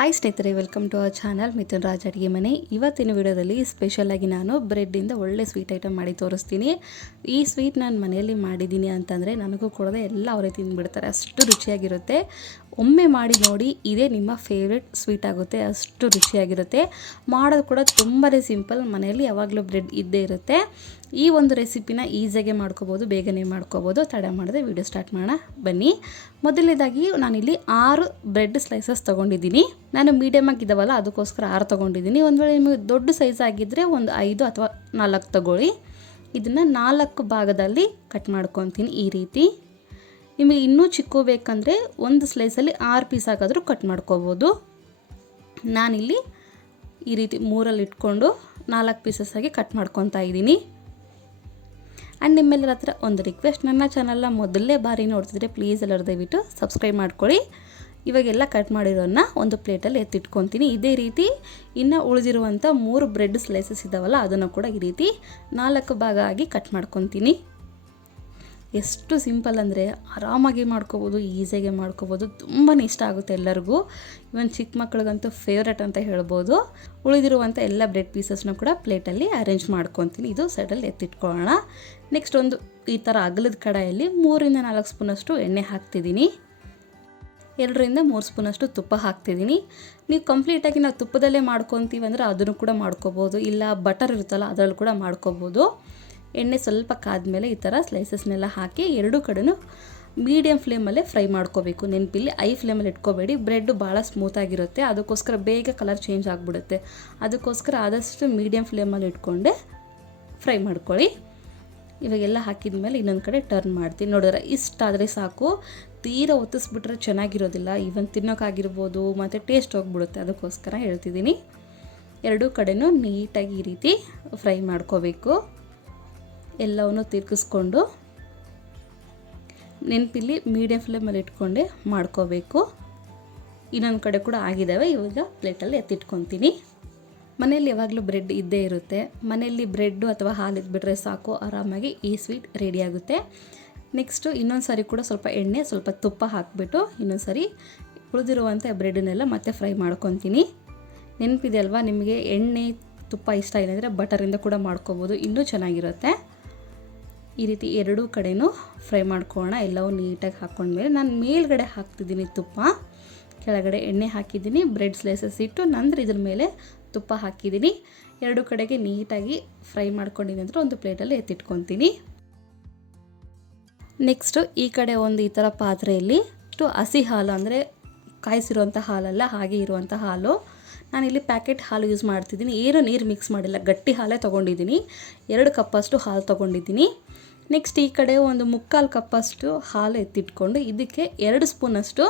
Hi ಸ್ನೇಹಿತರೆ, welcome to our channel Mithun Raj ಅಡುಗೆ ಮನೆ. ಇವತ್ತಿನ ವಿಡಿಯೋದಲ್ಲಿ ಸ್ಪೆಷಲಾಗಿ ನಾನು ಬ್ರೆಡ್ಡಿಂದ ಒಳ್ಳೆ ಸ್ವೀಟ್ ಐಟಮ್ ಮಾಡಿ ತೋರಿಸ್ತೀನಿ. ಈ ಸ್ವೀಟ್ ನಾನು ಮನೆಯಲ್ಲಿ ಮಾಡಿದ್ದೀನಿ ಅಂತಂದರೆ ನನಗೂ ಕೊಡದೆ ಎಲ್ಲ ಅವರೇ ತಿಂದುಬಿಡ್ತಾರೆ, ಅಷ್ಟು ರುಚಿಯಾಗಿರುತ್ತೆ. ಒಮ್ಮೆ ಮಾಡಿ ನೋಡಿ, ಇದೇ ನಿಮ್ಮ ಫೇವ್ರೆಟ್ ಸ್ವೀಟ್ ಆಗುತ್ತೆ, ಅಷ್ಟು ರುಚಿಯಾಗಿರುತ್ತೆ. ಮಾಡೋದು ಕೂಡ ತುಂಬಾ ಸಿಂಪಲ್, ಮನೆಯಲ್ಲಿ ಯಾವಾಗಲೂ ಬ್ರೆಡ್ ಇದ್ದೇ ಇರುತ್ತೆ. ಈ ಒಂದು ರೆಸಿಪಿನ ಈಸಿಯಾಗೆ ಮಾಡ್ಕೋಬೋದು, ಬೇಗನೆ ಮಾಡ್ಕೋಬೋದು. ತಡ ಮಾಡದೆ ವಿಡಿಯೋ ಸ್ಟಾರ್ಟ್ ಮಾಡೋಣ ಬನ್ನಿ. ಮೊದಲನೇದಾಗಿ ನಾನಿಲ್ಲಿ 6 ಬ್ರೆಡ್ ಸ್ಲೈಸಸ್ ತೊಗೊಂಡಿದ್ದೀನಿ. ನಾನು ಮೀಡಿಯಮ್ ಆಗಿದ್ದಾವಲ್ಲ, ಅದಕ್ಕೋಸ್ಕರ 6 ತೊಗೊಂಡಿದ್ದೀನಿ. ಒಂದು ವೇಳೆ ನಿಮಗೆ ದೊಡ್ಡ ಸೈಜ್ ಆಗಿದ್ದರೆ ಒಂದು 5 ಅಥವಾ 4 ತೊಗೊಳ್ಳಿ. ಇದನ್ನು 4 ಭಾಗದಲ್ಲಿ ಕಟ್ ಮಾಡ್ಕೊತೀನಿ ಈ ರೀತಿ. ನಿಮಗೆ ಇನ್ನೂ ಚಿಕ್ಕ ಬೇಕಂದರೆ ಒಂದು ಸ್ಲೈಸಲ್ಲಿ 6 ಪೀಸ್ ಆಗಾದರೂ ಕಟ್ ಮಾಡ್ಕೋಬೋದು. ನಾನಿಲ್ಲಿ ಈ ರೀತಿ 3ಅಲ್ಲಿ ಇಟ್ಕೊಂಡು 4 ಪೀಸಸ್ ಆಗಿ ಕಟ್ ಮಾಡ್ಕೊತಾ ಇದ್ದೀನಿ. ಆ್ಯಂಡ್ ನಿಮ್ಮೆಲ್ಲರ ಹತ್ರ ಒಂದು ರಿಕ್ವೆಸ್ಟ್, ನನ್ನ ಚಾನಲ್ನ ಮೊದಲನೇ ಬಾರಿ ನೋಡ್ತಿದ್ರೆ ಪ್ಲೀಸ್ ಎಲ್ಲರೂ ದಯವಿಟ್ಟು ಸಬ್ಸ್ಕ್ರೈಬ್ ಮಾಡ್ಕೊಳ್ಳಿ. ಇವಾಗೆಲ್ಲ ಕಟ್ ಮಾಡಿರೋನ್ನ ಒಂದು ಪ್ಲೇಟಲ್ಲಿ ಎತ್ತಿಟ್ಕೊತೀನಿ. ಇದೇ ರೀತಿ ಇನ್ನು ಉಳಿದಿರುವಂಥ 3 ಬ್ರೆಡ್ ಸ್ಲೈಸಸ್ ಇದ್ದಾವಲ್ಲ, ಅದನ್ನು ಕೂಡ ಈ ರೀತಿ 4 ಭಾಗ ಆಗಿ ಕಟ್ ಮಾಡ್ಕೊತೀನಿ. ಎಷ್ಟು ಸಿಂಪಲ್ ಅಂದರೆ ಆರಾಮಾಗಿ ಮಾಡ್ಕೋಬೋದು, ಈಸಿಯಾಗಿ ಮಾಡ್ಕೋಬೋದು. ತುಂಬಾ ಇಷ್ಟ ಆಗುತ್ತೆ ಎಲ್ಲರಿಗೂ. ಇವನ್ ಚಿಕ್ಕ ಮಕ್ಕಳಿಗಂತೂ ಫೇವ್ರೆಟ್ ಅಂತ ಹೇಳ್ಬೋದು. ಉಳಿದಿರುವಂಥ ಎಲ್ಲ ಬ್ರೆಡ್ ಪೀಸಸ್ನ ಕೂಡ ಪ್ಲೇಟಲ್ಲಿ ಅರೇಂಜ್ ಮಾಡ್ಕೊತೀನಿ. ಇದು ಸೈಡಲ್ಲಿ ಎತ್ತಿಟ್ಕೊಳ್ಳೋಣ. ನೆಕ್ಸ್ಟ್ ಒಂದು ಈ ಥರ ಅಗಲದ ಕಡಾಯಲ್ಲಿ 3-4 ಸ್ಪೂನಷ್ಟು ಎಣ್ಣೆ ಹಾಕ್ತಿದ್ದೀನಿ. 2-3 ಸ್ಪೂನಷ್ಟು ತುಪ್ಪ ಹಾಕ್ತಿದ್ದೀನಿ. ನೀವು ಕಂಪ್ಲೀಟಾಗಿ ನಾವು ತುಪ್ಪದಲ್ಲೇ ಮಾಡ್ಕೊತೀವಿ ಅಂದರೆ ಅದನ್ನು ಕೂಡ ಮಾಡ್ಕೋಬೋದು, ಇಲ್ಲ ಬಟರ್ ಇರುತ್ತಲ್ಲ ಅದರಲ್ಲಿ ಕೂಡ ಮಾಡ್ಕೋಬೋದು. ಎಣ್ಣೆ ಸ್ವಲ್ಪ ಕಾದ್ಮೇಲೆ ಈ ಥರ ಸ್ಲೈಸಸ್ನೆಲ್ಲ ಹಾಕಿ 2 ಕಡೆನೂ ಮೀಡಿಯಮ್ ಫ್ಲೇಮಲ್ಲೇ ಫ್ರೈ ಮಾಡ್ಕೋಬೇಕು. ನೆನಪಿಲ್ಲಿ ಐ ಫ್ಲೇಮಲ್ಲಿ ಇಟ್ಕೋಬೇಡಿ, ಬ್ರೆಡ್ ಭಾಳ ಸ್ಮೂತಾಗಿರುತ್ತೆ, ಅದಕ್ಕೋಸ್ಕರ ಬೇಗ ಕಲರ್ ಚೇಂಜ್ ಆಗಿಬಿಡುತ್ತೆ. ಅದಕ್ಕೋಸ್ಕರ ಆದಷ್ಟು ಮೀಡಿಯಮ್ ಫ್ಲೇಮಲ್ಲಿ ಇಟ್ಕೊಂಡೆ ಫ್ರೈ ಮಾಡ್ಕೊಳ್ಳಿ. ಇವಾಗೆಲ್ಲ ಹಾಕಿದ ಮೇಲೆ ಇನ್ನೊಂದು ಕಡೆ ಟರ್ನ್ ಮಾಡ್ತೀನಿ. ನೋಡಿದ್ರೆ ಇಷ್ಟಾದರೆ ಸಾಕು. ತೀರಾ ಒತ್ತಿಸ್ಬಿಟ್ರೆ ಚೆನ್ನಾಗಿರೋದಿಲ್ಲ, ಈವನ್ ತಿನ್ನೋಕ್ಕಾಗಿರ್ಬೋದು ಮತ್ತು ಟೇಸ್ಟ್ ಹೋಗ್ಬಿಡುತ್ತೆ. ಅದಕ್ಕೋಸ್ಕರ ಹೇಳ್ತಿದ್ದೀನಿ. 2 ಕಡೆನೂ ನೀಟಾಗಿ ಈ ರೀತಿ ಫ್ರೈ ಮಾಡ್ಕೋಬೇಕು. ಎಲ್ಲವನ್ನು ತಿರ್ಗಿಸ್ಕೊಂಡು ನೆನಪಿಲ್ಲಿ ಮೀಡಿಯಮ್ ಫ್ಲೇಮಲ್ಲಿ ಇಟ್ಕೊಂಡೆ ಮಾಡ್ಕೋಬೇಕು. ಇನ್ನೊಂದು ಕಡೆ ಕೂಡ ಆಗಿದ್ದಾವೆ. ಇವಾಗ ಪ್ಲೇಟಲ್ಲಿ ಎತ್ತಿಟ್ಕೊತೀನಿ. ಮನೆಯಲ್ಲಿ ಯಾವಾಗಲೂ ಬ್ರೆಡ್ ಇದ್ದೇ ಇರುತ್ತೆ. ಮನೆಯಲ್ಲಿ ಬ್ರೆಡ್ಡು ಅಥವಾ ಹಾಲು ಇದ್ಬಿಟ್ರೆ ಸಾಕು, ಆರಾಮಾಗಿ ಈ ಸ್ವೀಟ್ ರೆಡಿಯಾಗುತ್ತೆ. ನೆಕ್ಸ್ಟು ಇನ್ನೊಂದು ಸಾರಿ ಕೂಡ ಸ್ವಲ್ಪ ಎಣ್ಣೆ ಸ್ವಲ್ಪ ತುಪ್ಪ ಹಾಕಿಬಿಟ್ಟು ಇನ್ನೊಂದು ಸಾರಿ ಉಳಿದಿರುವಂಥ ಬ್ರೆಡ್ಡನ್ನೆಲ್ಲ ಮತ್ತೆ ಫ್ರೈ ಮಾಡ್ಕೊತೀನಿ. ನೆನಪಿದೆ ಅಲ್ವಾ, ನಿಮಗೆ ಎಣ್ಣೆ ತುಪ್ಪ ಇಷ್ಟ ಇಲ್ಲ ಅಂದರೆ ಬಟರಿಂದ ಕೂಡ ಮಾಡ್ಕೋಬೋದು, ಇನ್ನೂ ಚೆನ್ನಾಗಿರುತ್ತೆ. ಈ ರೀತಿ 2 ಕಡೆನೂ ಫ್ರೈ ಮಾಡ್ಕೊಳ್ಳೋಣ. ಎಲ್ಲವೂ ನೀಟಾಗಿ ಹಾಕ್ಕೊಂಡ್ಮೇಲೆ ನಾನು ಮೇಲ್ಗಡೆ ಹಾಕ್ತಿದ್ದೀನಿ ತುಪ್ಪ, ಕೆಳಗಡೆ ಎಣ್ಣೆ ಹಾಕಿದ್ದೀನಿ. ಬ್ರೆಡ್ ಸ್ಲೈಸಸ್ ಇಟ್ಟು ನಂತರ ಇದ್ರ ಮೇಲೆ ತುಪ್ಪ ಹಾಕಿದ್ದೀನಿ. 2 ಕಡೆಗೆ ನೀಟಾಗಿ ಫ್ರೈ ಮಾಡ್ಕೊಂಡಿದ್ದೀನಿ ಅಂದರೆ ಒಂದು ಪ್ಲೇಟಲ್ಲಿ ಎತ್ತಿಟ್ಕೊತೀನಿ. ನೆಕ್ಸ್ಟು ಈ ಕಡೆ ಒಂದು ಈ ಥರ ಪಾತ್ರೆಯಲ್ಲಿ ಹಸಿ ಹಾಲು, ಅಂದರೆ ಕಾಯಿಸಿರುವಂಥ ಹಾಲಲ್ಲ, ಹಾಗೆ ಇರುವಂಥ ಹಾಲು. ನಾನಿಲ್ಲಿ ಪ್ಯಾಕೆಟ್ ಹಾಲು ಯೂಸ್ ಮಾಡ್ತಿದ್ದೀನಿ. ಏನು ನೀರು ಮಿಕ್ಸ್ ಮಾಡಿಲ್ಲ, ಗಟ್ಟಿ ಹಾಲೇ ತೊಗೊಂಡಿದ್ದೀನಿ. 2 ಕಪ್ಪಷ್ಟು ಹಾಲು ತೊಗೊಂಡಿದ್ದೀನಿ. ನೆಕ್ಸ್ಟ್ ಈ ಕಡೆ ಒಂದು 3/4 ಕಪ್ಪಷ್ಟು ಹಾಲು ಎತ್ತಿಟ್ಕೊಂಡು ಇದಕ್ಕೆ 2 ಸ್ಪೂನಷ್ಟು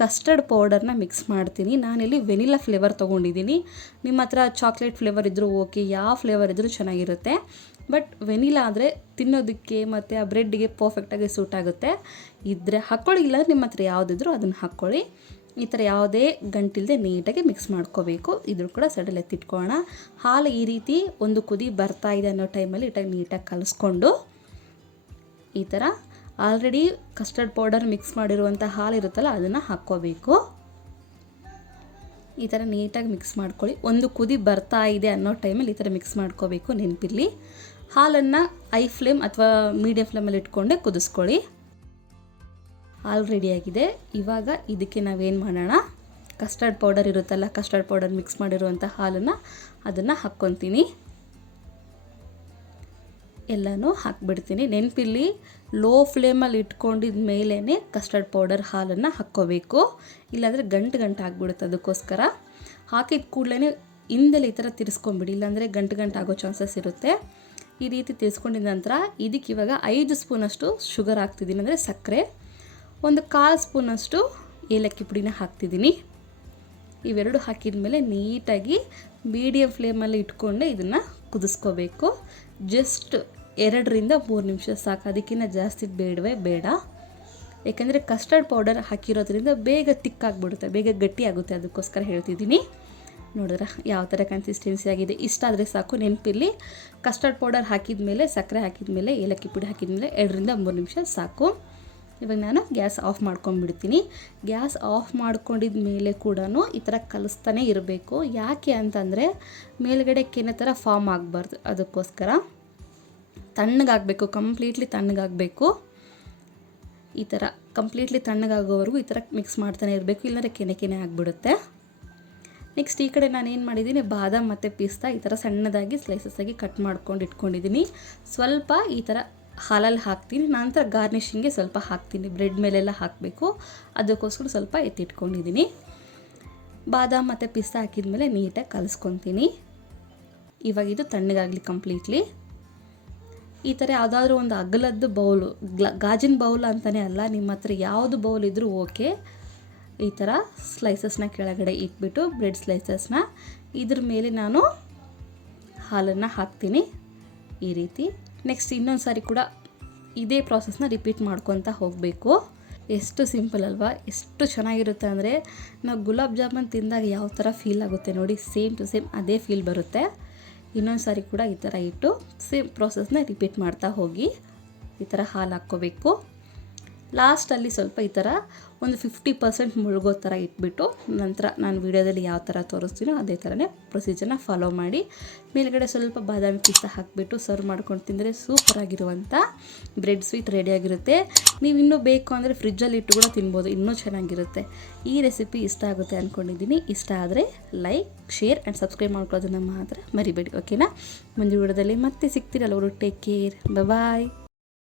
ಕಸ್ಟರ್ಡ್ ಪೌಡರ್ನ ಮಿಕ್ಸ್ ಮಾಡ್ತೀನಿ. ನಾನಿಲ್ಲಿ ವೆನಿಲಾ ಫ್ಲೇವರ್ ತೊಗೊಂಡಿದ್ದೀನಿ. ನಿಮ್ಮ ಹತ್ರ ಚಾಕ್ಲೇಟ್ ಫ್ಲೇವರ್ ಇದ್ದರೂ ಓಕೆ, ಯಾವ ಫ್ಲೇವರ್ ಇದ್ದರೂ ಚೆನ್ನಾಗಿರುತ್ತೆ. ಬಟ್ ವೆನಿಲಾ ಆದರೆ ತಿನ್ನೋದಕ್ಕೆ ಮತ್ತು ಆ ಬ್ರೆಡ್ಗೆ ಪರ್ಫೆಕ್ಟಾಗಿ ಸೂಟ್ ಆಗುತ್ತೆ. ಇದ್ದರೆ ಹಾಕ್ಕೊಳ್ಳಿ, ಇಲ್ಲ ನಿಮ್ಮ ಹತ್ರ ಯಾವುದಿದ್ರೂ ಅದನ್ನು ಹಾಕ್ಕೊಳ್ಳಿ. ಈ ಥರ ಯಾವುದೇ ಗಂಟಿಲ್ಲದೆ ನೀಟಾಗಿ ಮಿಕ್ಸ್ ಮಾಡ್ಕೋಬೇಕು. ಇದ್ರ ಕೂಡ ಸೈಡಲ್ಲಿ ಎತ್ತಿಟ್ಕೊಳ್ಳೋಣ. ಹಾಲು ಈ ರೀತಿ ಒಂದು ಕುದಿ ಬರ್ತಾ ಇದೆ ಅನ್ನೋ ಟೈಮಲ್ಲಿ ನೀಟಾಗಿ ಕಲಿಸ್ಕೊಂಡು ಈ ಥರ ಆಲ್ರೆಡಿ ಕಸ್ಟರ್ಡ್ ಪೌಡರ್ ಮಿಕ್ಸ್ ಮಾಡಿರುವಂಥ ಹಾಲು ಇರುತ್ತಲ್ಲ ಅದನ್ನು ಹಾಕ್ಕೋಬೇಕು. ಈ ಥರ ನೀಟಾಗಿ ಮಿಕ್ಸ್ ಮಾಡ್ಕೊಳ್ಳಿ. ಒಂದು ಕುದಿ ಬರ್ತಾ ಇದೆ ಅನ್ನೋ ಟೈಮಲ್ಲಿ ಈ ಥರ ಮಿಕ್ಸ್ ಮಾಡ್ಕೋಬೇಕು. ನೆನಪಿರಲಿ, ಹಾಲನ್ನು ಐ ಫ್ಲೇಮ್ ಅಥವಾ ಮೀಡಿಯಮ್ ಫ್ಲೇಮಲ್ಲಿ ಇಟ್ಕೊಂಡೆ ಕುದಿಸ್ಕೊಳ್ಳಿ. ಹಾಲು ರೆಡಿಯಾಗಿದೆ. ಇವಾಗ ಇದಕ್ಕೆ ನಾವೇನು ಮಾಡೋಣ, ಕಸ್ಟರ್ಡ್ ಪೌಡರ್ ಇರುತ್ತಲ್ಲ, ಕಸ್ಟರ್ಡ್ ಪೌಡರ್ ಮಿಕ್ಸ್ ಮಾಡಿರುವಂಥ ಹಾಲನ್ನು ಅದನ್ನು ಹಾಕ್ಕೊತೀನಿ. ಎಲ್ಲನೂ ಹಾಕ್ಬಿಡ್ತೀನಿ. ನೆನಪಿಲ್ಲಿ ಲೋ ಫ್ಲೇಮಲ್ಲಿ ಇಟ್ಕೊಂಡಿದ ಮೇಲೇ ಕಸ್ಟರ್ಡ್ ಪೌಡರ್ ಹಾಲನ್ನು ಹಾಕ್ಕೋಬೇಕು, ಇಲ್ಲಾಂದರೆ ಗಂಟು ಆಗಿಬಿಡುತ್ತೆ. ಅದಕ್ಕೋಸ್ಕರ ಹಾಕಿದ ಕೂಡಲೇ ಹಿಂದೆಲ್ಲ ಈ ಥರ ತಿರ್ಸ್ಕೊಂಬಿಡಿ, ಇಲ್ಲಾಂದರೆ ಗಂಟು ಆಗೋ ಚಾನ್ಸಸ್ ಇರುತ್ತೆ. ಈ ರೀತಿ ತಿರ್ಸ್ಕೊಂಡಿದ ನಂತರ ಇದಕ್ಕೆ ಇವಾಗ 5 ಸ್ಪೂನಷ್ಟು ಶುಗರ್ ಹಾಕ್ತಿದ್ದೀನಿ, ಅಂದರೆ ಸಕ್ಕರೆ. ಒಂದು 1/4 ಸ್ಪೂನಷ್ಟು ಏಲಕ್ಕಿ ಪುಡಿನ ಹಾಕ್ತಿದ್ದೀನಿ. ಇವೆರಡು ಹಾಕಿದ ಮೇಲೆ ನೀಟಾಗಿ ಮೀಡಿಯಮ್ ಫ್ಲೇಮಲ್ಲಿ ಇಟ್ಕೊಂಡೆ ಇದನ್ನು ಕುದಿಸ್ಕೋಬೇಕು. ಜಸ್ಟ್ 2-3 ನಿಮಿಷ ಸಾಕು, ಅದಕ್ಕಿಂತ ಜಾಸ್ತಿ ಬೇಡ. ಯಾಕೆಂದರೆ ಕಸ್ಟರ್ಡ್ ಪೌಡರ್ ಹಾಕಿರೋದ್ರಿಂದ ಬೇಗ ತಿಕ್ಕಾಗ್ಬಿಡುತ್ತೆ, ಬೇಗ ಗಟ್ಟಿ ಆಗುತ್ತೆ. ಅದಕ್ಕೋಸ್ಕರ ಹೇಳ್ತಿದ್ದೀನಿ. ನೋಡಿದ್ರೆ ಯಾವ ಥರ ಕನ್ಸಿಸ್ಟೆನ್ಸಿ ಆಗಿದೆ, ಇಷ್ಟ ಆದರೆ ಸಾಕು. ನೆನಪಿರಲಿ, ಕಸ್ಟರ್ಡ್ ಪೌಡರ್ ಹಾಕಿದ ಮೇಲೆ, ಸಕ್ಕರೆ ಹಾಕಿದ ಮೇಲೆ, ಏಲಕ್ಕಿ ಪುಡಿ ಹಾಕಿದ ಮೇಲೆ 2-3 ನಿಮಿಷ ಸಾಕು. ಇವಾಗ ನಾನು ಗ್ಯಾಸ್ ಆಫ್ ಮಾಡ್ಕೊಂಡ್ಬಿಡ್ತೀನಿ. ಗ್ಯಾಸ್ ಆಫ್ ಮಾಡ್ಕೊಂಡಿದ ಮೇಲೆ ಕೂಡ ಈ ಥರ ಕಲಿಸ್ತಾನೆ ಇರಬೇಕು. ಯಾಕೆ ಅಂತಂದರೆ ಮೇಲ್ಗಡೆ ಕೆನೆ ಥರ ಫಾರ್ಮ್ ಆಗಬಾರ್ದು, ಅದಕ್ಕೋಸ್ಕರ ತಣ್ಣಗಾಗಬೇಕು, ಕಂಪ್ಲೀಟ್ಲಿ ತಣ್ಣಗಾಗಬೇಕು. ಈ ಥರ ಕಂಪ್ಲೀಟ್ಲಿ ತಣ್ಣಗಾಗೋವರೆಗೂ ಈ ಥರ ಮಿಕ್ಸ್ ಮಾಡ್ತಾನೆ ಇರಬೇಕು, ಇಲ್ಲಾಂದರೆ ಕೆನೆ ಆಗಿಬಿಡುತ್ತೆ. ನೆಕ್ಸ್ಟ್ ಈ ಕಡೆ ನಾನು ಏನು ಮಾಡಿದ್ದೀನಿ, ಬಾದಾಮ್ ಮತ್ತು ಪಿಸ್ತಾ ಈ ಥರ ಸಣ್ಣದಾಗಿ ಸ್ಲೈಸಸ್ಸಾಗಿ ಕಟ್ ಮಾಡ್ಕೊಂಡು ಇಟ್ಕೊಂಡಿದ್ದೀನಿ. ಸ್ವಲ್ಪ ಈ ಥರ ಹಾಲಲ್ಲಿ ಹಾಕ್ತೀನಿ, ನಂತರ ಗಾರ್ನಿಷಿಂಗ್ಗೆ ಸ್ವಲ್ಪ ಹಾಕ್ತೀನಿ. ಬ್ರೆಡ್ ಮೇಲೆಲ್ಲ ಹಾಕಬೇಕು, ಅದಕ್ಕೋಸ್ಕರ ಸ್ವಲ್ಪ ಎತ್ತಿಟ್ಕೊಂಡಿದ್ದೀನಿ. ಬಾದಾಮ್ ಮತ್ತು ಪಿಸ್ತಾ ಹಾಕಿದ್ಮೇಲೆ ನೀಟಾಗಿ ಕಲಿಸ್ಕೊತೀನಿ. ಇವಾಗ ಇದು ತಣ್ಣಗಾಗಲಿ ಕಂಪ್ಲೀಟ್ಲಿ. ಈ ಥರ ಯಾವುದಾದ್ರೂ ಒಂದು ಅಗಲದ್ದು ಬೌಲು, ಗಾಜಿನ ಬೌಲ್ ಅಂತಲೇ ಅಲ್ಲ, ನಿಮ್ಮ ಹತ್ರ ಯಾವುದು ಬೌಲ್ ಇದ್ದರೂ ಓಕೆ. ಈ ಥರ ಸ್ಲೈಸಸ್ನ ಕೆಳಗಡೆ ಇಟ್ಬಿಟ್ಟು ಬ್ರೆಡ್ ಸ್ಲೈಸಸ್ನ ಇದ್ರ ಮೇಲೆ ನಾನು ಹಾಲನ್ನು ಹಾಕ್ತೀನಿ ಈ ರೀತಿ. ನೆಕ್ಸ್ಟ್ ಇನ್ನೊಂದು ಸಾರಿ ಕೂಡ ಇದೇ ಪ್ರಾಸೆಸ್ನ ರಿಪೀಟ್ ಮಾಡ್ಕೊತ ಹೋಗಬೇಕು. ಎಷ್ಟು ಸಿಂಪಲ್ ಅಲ್ವಾ, ಎಷ್ಟು ಚೆನ್ನಾಗಿರುತ್ತೆ ಅಂದರೆ ನಾವು ಗುಲಾಬ್ ಜಾಮೂನ್ ತಿಂದಾಗ ಯಾವ ಥರ ಫೀಲ್ ಆಗುತ್ತೆ ನೋಡಿ, ಸೇಮ್ ಟು ಸೇಮ್ ಅದೇ ಫೀಲ್ ಬರುತ್ತೆ. ಇನ್ನೊಂದು ಸಾರಿ ಕೂಡ ಈ ಥರ ಇಟ್ಟು ಸೇಮ್ ಪ್ರಾಸೆಸ್ನ ರಿಪೀಟ್ ಮಾಡ್ತಾ ಹೋಗಿ. ಈ ಥರ ಹಾಲು ಹಾಕ್ಕೋಬೇಕು. ಲಾಸ್ಟಲ್ಲಿ ಸ್ವಲ್ಪ ಈ ಥರ ಒಂದು 50% ಮುಳುಗೋ ಥರ ಇಟ್ಬಿಟ್ಟು ನಂತರ ನಾನು ವಿಡಿಯೋದಲ್ಲಿ ಯಾವ ಥರ ತೋರಿಸ್ತೀನೋ ಅದೇ ಥರನೇ ಪ್ರೊಸೀಜರ್ನ ಫಾಲೋ ಮಾಡಿ ಮೇಲ್ಗಡೆ ಸ್ವಲ್ಪ ಬಾದಾಮಿ ಪಿಸ್ತಾ ಹಾಕಿಬಿಟ್ಟು ಸರ್ವ್ ಮಾಡ್ಕೊಂಡು ತಿಂದರೆ ಸೂಪರಾಗಿರುವಂಥ ಬ್ರೆಡ್ ಸ್ವೀಟ್ ರೆಡಿಯಾಗಿರುತ್ತೆ. ನೀವು ಇನ್ನೂ ಬೇಕು ಅಂದರೆ ಫ್ರಿಜ್ಜಲ್ಲಿ ಇಟ್ಟು ಕೂಡ ತಿನ್ಬೋದು, ಇನ್ನೂ ಚೆನ್ನಾಗಿರುತ್ತೆ. ಈ ರೆಸಿಪಿ ಇಷ್ಟ ಆಗುತ್ತೆ ಅಂದ್ಕೊಂಡಿದ್ದೀನಿ. ಇಷ್ಟ ಆದರೆ ಲೈಕ್, ಶೇರ್ ಆ್ಯಂಡ್ ಸಬ್ಸ್ಕ್ರೈಬ್ ಮಾಡ್ಕೊಳ್ಳೋದನ್ನು ಮಾತ್ರ ಮರಿಬೇಡಿ, ಓಕೆನಾ? ಮುಂದಿನ ವಿಡಿಯೋದಲ್ಲಿ ಮತ್ತೆ ಸಿಗ್ತೀರಲ್ಲ ಅವರು. ಟೇಕ್ ಕೇರ್, ಬಾಯ್.